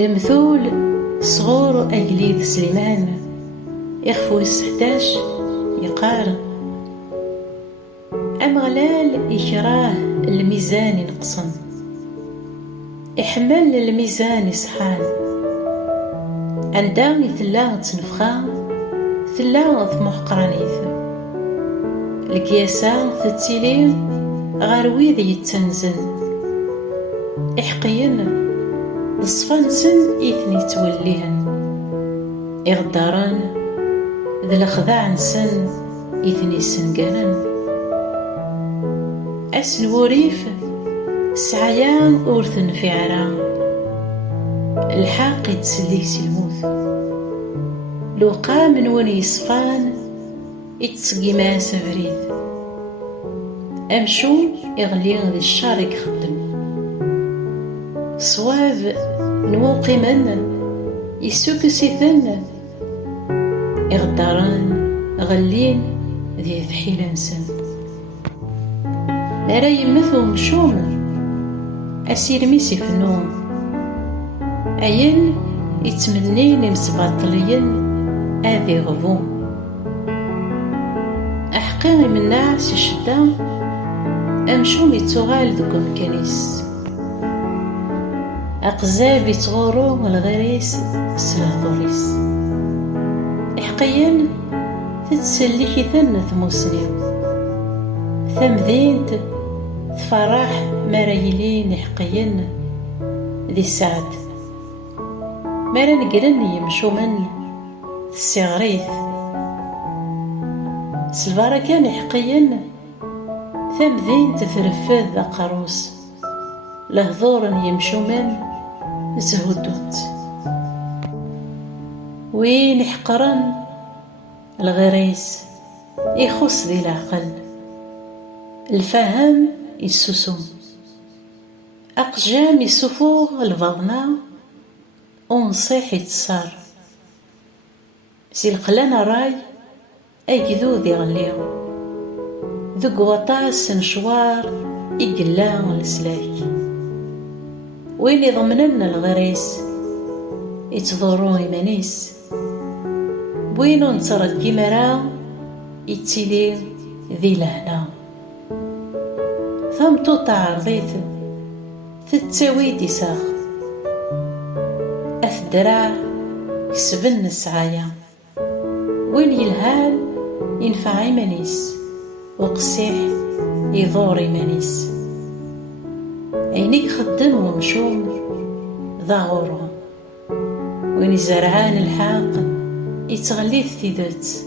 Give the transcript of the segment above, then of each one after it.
المثول صغور أجليد سليمان إخفوس 11 يقال أمغلال يكراه الميزان ينقصن، يحمل الميزان يصحان، عندها يتلا تنفخا تلا ثمح قرانيث الكياسة تتيلي غار ويد يتنزن إحقين الصفانسن إثني توليهن إغداران ذا الخضاع نسن إثني سنقرن أسن وريف سعيان أورثن في عرام الحاق يتسليس الموت لو قام من وني يصفان يتسقي ما سفريد أمشو يغلي ذي الشار يخدم صواب نوقي من يسوكسيثن إغداران غلين ذي ذحيل نسن لا يمثو مشوم أسير ميسي في النوم أين يتمنين مسباطلين آذي غضوم أحقيني من ناس يشدا أمشوم يتغال ذكو مكانيس أقزاب يتغورو الغريس سلاذوريس إحقيا تتسليكي ثنة ثموسنيو ثمذينت تفرح مرايلين إحقيا ذي السعد مارا نقرن يمشو مني السيغريث سلفارا كان إحقيا ثمذين تفرفذ ذا قاروس لهذور يمشو من زهودوت وين يحقرن الغريس يخص ذي العقل الفهم يسوسم أقجام يسفوغ البضنا ونصيح يتصار سي القلانة راي أيكذو ذي غليو ذو قوطاس نشوار إقلان السلاك وين يضمنن الغريس يتضورو إيمانيس بوينو نترقي مرا يتيلي ذي لهنا ثمتو تعرضيت تتساوي ديساخ أثدرع كسبن السعايا وين يلهال ينفع إيمانيس وقسيح يضور إيمانيس عينيك خدم ومشوم ذا غورو وين يزرعان الحاق يتغلي ثيدت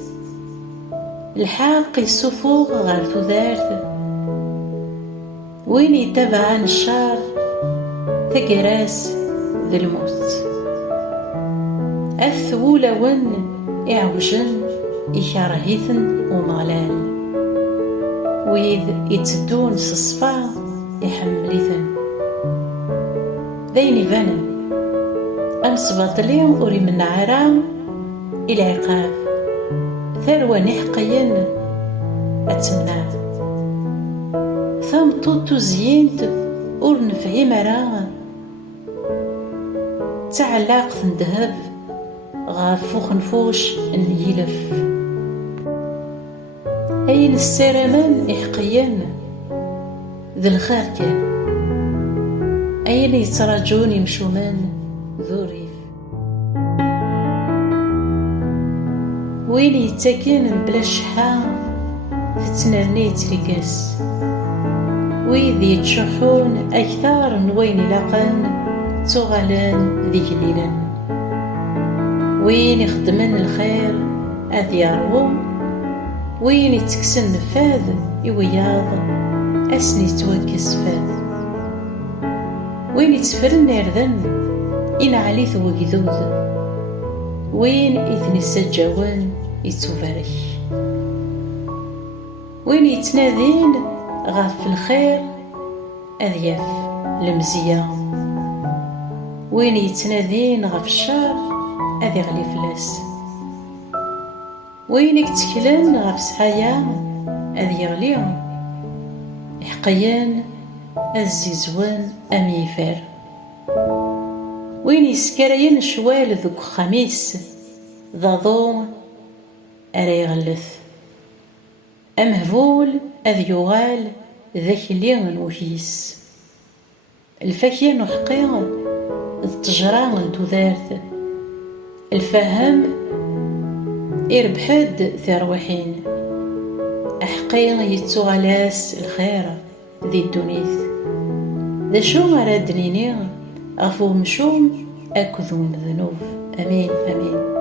الحاق يسفوغ غار ثوذارث وين يتبعان الشار ثقراس ذي الموت الثولة ون يعوجن يكرهيثن ومغلال ويذ يتدون سصفا يحمليثن ذين فنن أمصباطلي أوري من عرام إلى عقاب ثروة نحقين أتمنى ثم طوتو زينت أور نفعي مرا تعلق ذهب غافوخ نفوش يلف أين السرمان إحقيان ذي الخير كان أين يتراجون يمشومان ذو ريف وين يتاكين بلا شحا تتنرني تريكاس ويذ يتشحون أكثر من وين لاقان تغلان ذي جليلان وين يخدمن الخير أذ يروم وين يتكسن نفاذ يوياض أسني توكس فاذ وين يتفرن يردن إن عليث وقذوذ وين إثني السجوان يتوفرك وين يتنادين غاف الخير أذياف المزية وين يتنادين غاف الشر أذي غلي فلاس وين يتكلن غاف سحايا أذي يغليهم حقيان الزيزوان أميفر وين يسكرين شوال ذوك خميس ضاضو أرا يغلث أمهبول أذ يغال ذاك اللي نوكيس الفاكية نحقيغ ذ تجران تذارث الفهم إربحد ثروحين أحقيغ يتوغلاس الخير ذي الدنيث ذا شو أراد نينيغ غفو مشوم أكذوم ذنوب. أمين آمين.